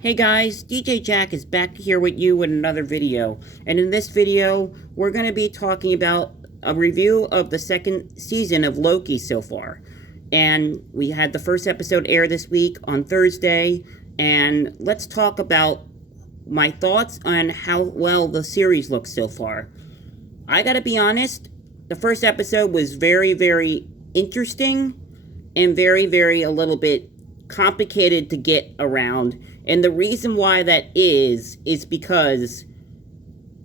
Hey guys, DJ Jack is back here with you with another video. And in this video, we're going to be talking about a review of the second season of Loki so far. And we had the first episode air this week on Thursday. And let's talk about my thoughts on how well the series looks so far. I gotta be honest, the first episode was very, very interesting and very, a little bit complicated to get around. And the reason why that is because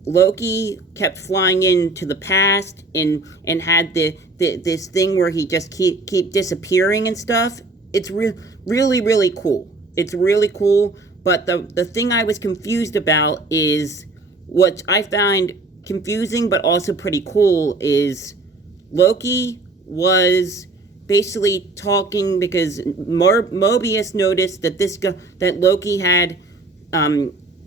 Loki kept flying into the past and had this thing where he just keep disappearing and stuff. It's really cool. It's really cool. But the thing I was confused about is, what I find confusing but also pretty cool, is Loki was basically talking because Mobius noticed that that Loki had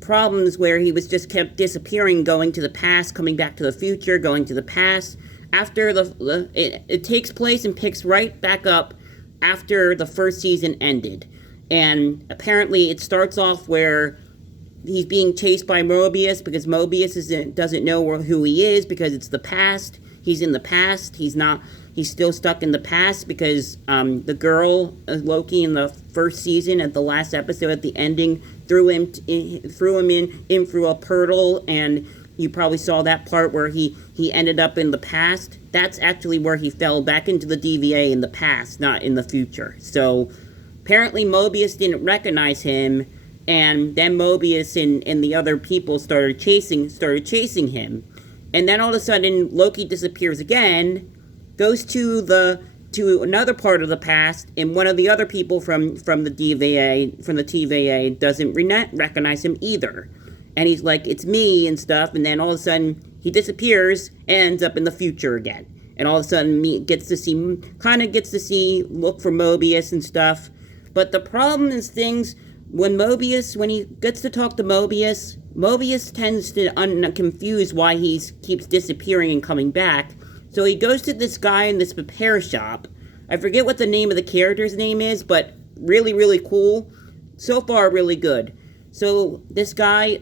problems where he was just kept disappearing, going to the past, coming back to the future, going to the past. After it takes place and picks right back up after the first season ended, and apparently it starts off where he's being chased by Mobius because Mobius doesn't know who he is because it's the past. He's in the past. He's still stuck in the past because the girl, Loki, in the first season, at the last episode, at the ending, threw him in through a portal, and you probably saw that part where he ended up in the past. That's actually where he fell back into the TVA in the past, not in the future. So apparently Mobius didn't recognize him, and then Mobius and the other people started chasing him. And then all of a sudden, Loki disappears again, goes to another part of the past, and one of the other people from the TVA doesn't recognize him either. And he's like, "It's me," and stuff, and then all of a sudden, he disappears and ends up in the future again. And all of a sudden, gets to see, look for Mobius and stuff. But the problem is when he gets to talk to Mobius tends to confuse why he keeps disappearing and coming back. So he goes to this guy in this repair shop. I forget what the name of the character's name is, but really cool. So far, really good. So this guy,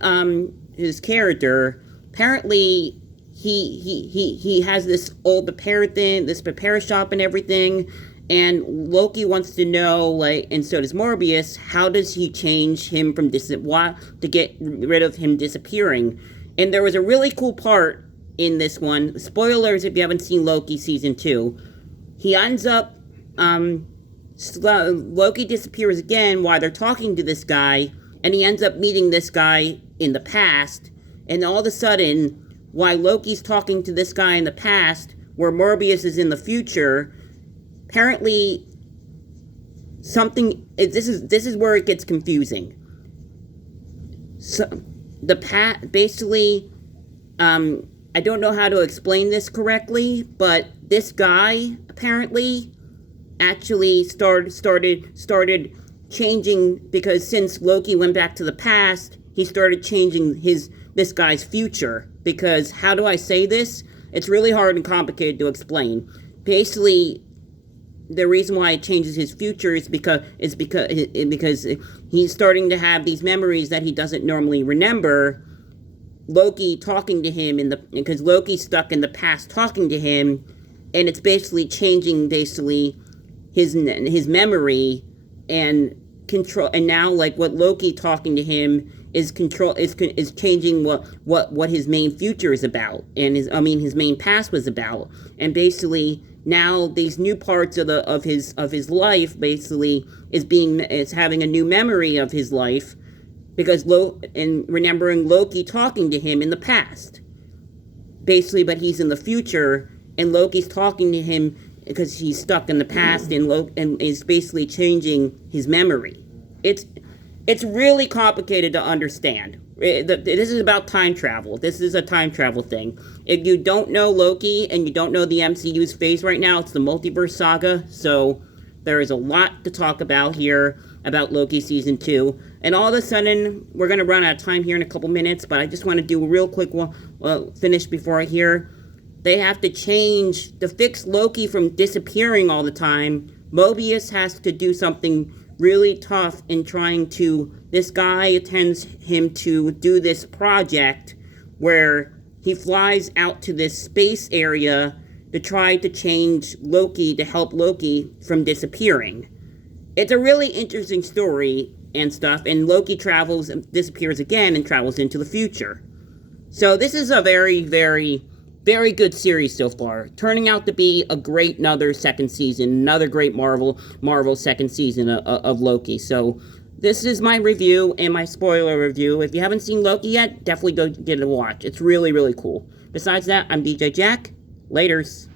his character, apparently he has this old repair shop and everything. And Loki wants to know, and so does Morbius, how does he change him from to get rid of him disappearing? And there was a really cool part in this one. Spoilers if you haven't seen Loki season 2. He ends up, Loki disappears again while they're talking to this guy, and he ends up meeting this guy in the past. And all of a sudden, while Loki's talking to this guy in the past, where Morbius is in the future, apparently this is where it gets confusing. So basically, I don't know how to explain this correctly, but this guy apparently actually started changing, because since Loki went back to the past, he started changing this guy's future. Because, how do I say this? It's really hard and complicated to explain. Basically, the reason why it changes his future is because he's starting to have these memories that he doesn't normally remember. Loki talking to him because Loki's stuck in the past talking to him, and it's basically changing his memory and control. And now, like, what Loki talking to him is changing what his main future is about, and his main past was about. And basically now these new parts of his life basically is having a new memory of his life, because and remembering Loki talking to him in the past, basically. But he's in the future, and Loki's talking to him because he's stuck in the past, and is basically changing his memory. It's really complicated to understand. This is about time travel. This is a time travel thing. If you don't know Loki and you don't know the MCU's phase right now, it's the multiverse saga. So there is a lot to talk about here about Loki season 2. And all of a sudden, we're going to run out of time here in a couple minutes, but I just want to do a real quick finish before I hear. They have to fix Loki from disappearing all the time. Mobius has to do something really tough in trying to... This guy attends him to do this project where he flies out to this space area to try to change Loki, to help Loki from disappearing. It's a really interesting story and stuff, and Loki travels and disappears again and travels into the future. So this is a very, very, very good series so far. Turning out to be a great another second season, another great Marvel second season of Loki. So this is my review and my spoiler review. If you haven't seen Loki yet, definitely go get it a watch. It's really, really cool. Besides that, I'm DJ Jack. Laters.